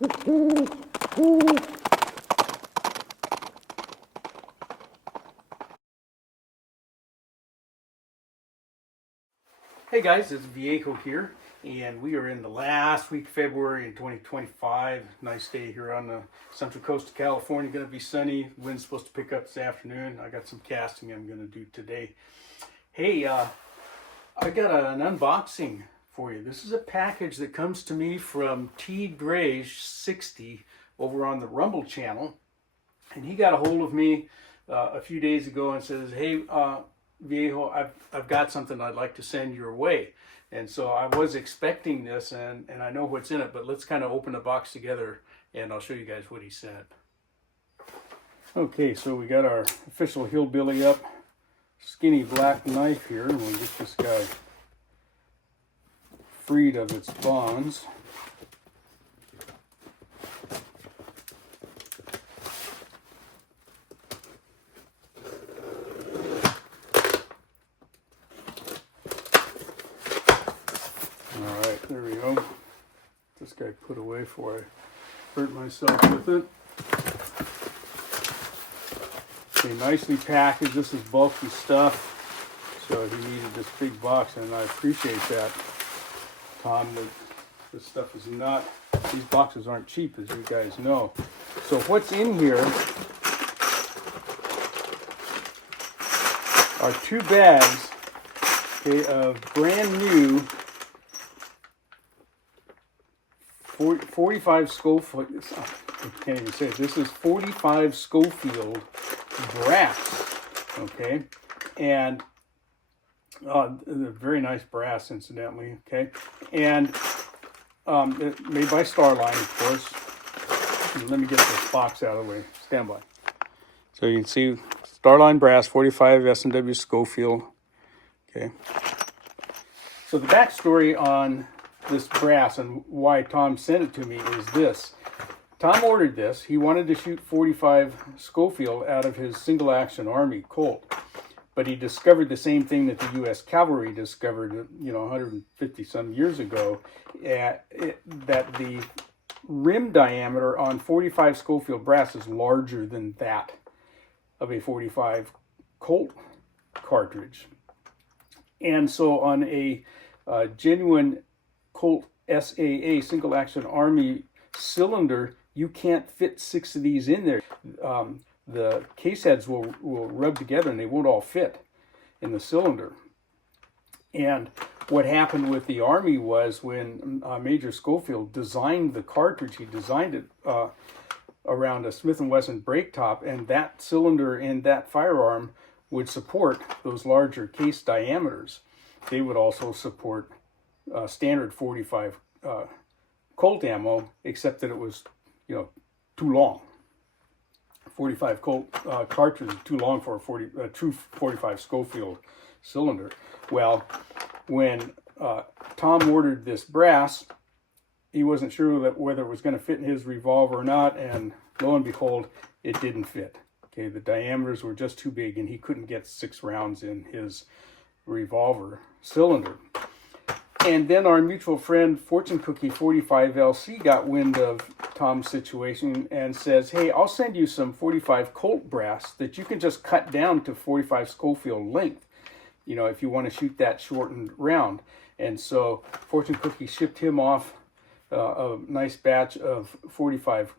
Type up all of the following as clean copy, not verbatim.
Hey guys, it's Viejo here, and we are in the last week of February in 2025. Nice day here on the central coast of California. Going to be sunny. Wind's supposed to pick up this afternoon. I got some casting I'm going to do today. Hey, I got an unboxing for you. This is a package that comes to me from TDrage60 over on the Rumble channel, and he got a hold of me a few days ago and says, "Hey, Viejo, I've got something I'd like to send your way." And so I was expecting this, and I know what's in it, but let's kind of open the box together and I'll show you guys what he sent. Okay, so we got our official hillbilly up, skinny black knife here, and we'll get this guy freed of its bonds. Alright, there we go. This guy put away before I hurt myself with it. Okay, nicely packaged. This is bulky stuff, so he needed this big box, and I appreciate that, Tom. That this stuff is not, these boxes aren't cheap, as you guys know. So what's in here are 2 bags, okay, of brand new 45 Schofield, I can't even say it. This is 45 Schofield brass, okay, and very nice brass, incidentally, okay, and made by Starline, of course. Let me get this box out of the way. Stand by. So you can see Starline brass, 45 S&W Schofield, okay. So the backstory on this brass and why Tom sent it to me is this. Tom ordered this. He wanted to shoot 45 Schofield out of his single action Army Colt, but he discovered the same thing that the U.S. Cavalry discovered, 150 some years ago, that the rim diameter on 45 Schofield brass is larger than that of a 45 Colt cartridge. And so on a genuine Colt SAA, single action Army cylinder, you can't fit 6 of these in there. The case heads will rub together and they won't all fit in the cylinder. And what happened with the Army was when Major Schofield designed the cartridge, he designed it around a Smith & Wesson brake top, and that cylinder in that firearm would support those larger case diameters. They would also support standard 45 Colt ammo, except that it was, too long. 45 Colt cartridge is too long for a true 45 Schofield cylinder. Well, when Tom ordered this brass, he wasn't sure whether it was going to fit in his revolver or not, and lo and behold, it didn't fit. Okay, the diameters were just too big, and he couldn't get 6 rounds in his revolver cylinder. And then our mutual friend, Fortune Cookie 45LC, got wind of Tom's situation and says, "Hey, I'll send you some 45 Colt brass that you can just cut down to 45 Schofield length, if you want to shoot that shortened round." And so Fortune Cookie shipped him off a nice batch of 45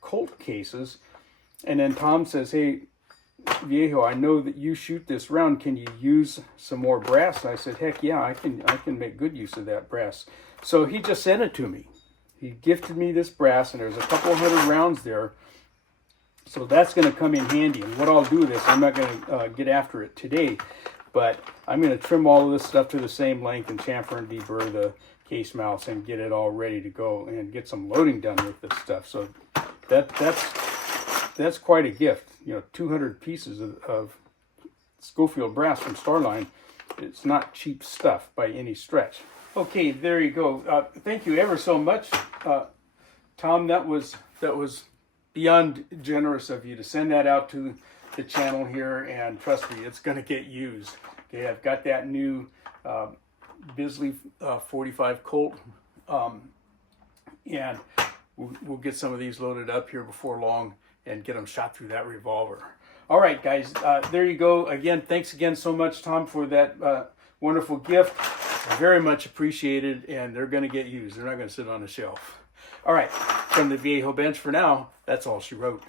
Colt cases. And then Tom says, "Hey, Viejo, I know that you shoot this round. Can you use some more brass?" And I said, "Heck yeah, I can make good use of that brass." So he just sent it to me. He gifted me this brass, and there's a couple hundred rounds there. So that's going to come in handy. And what I'll do with this, I'm not going to get after it today, but I'm going to trim all of this stuff to the same length and chamfer and deburr the case mounts and get it all ready to go and get some loading done with this stuff. So that's quite a gift. 200 pieces of Schofield brass from Starline. It's not cheap stuff by any stretch. Okay, there you go. Thank you ever so much, Tom. That was beyond generous of you to send that out to the channel here, and trust me, it's going to get used. Okay, I've got that new Bisley 45 Colt, and we'll get some of these loaded up here before long and get them shot through that revolver. All right, guys, there you go. Again, thanks again so much, Tom, for that wonderful gift. Very much appreciated, and they're going to get used. They're not going to sit on the shelf. All right, from the Viejo bench for now, that's all she wrote.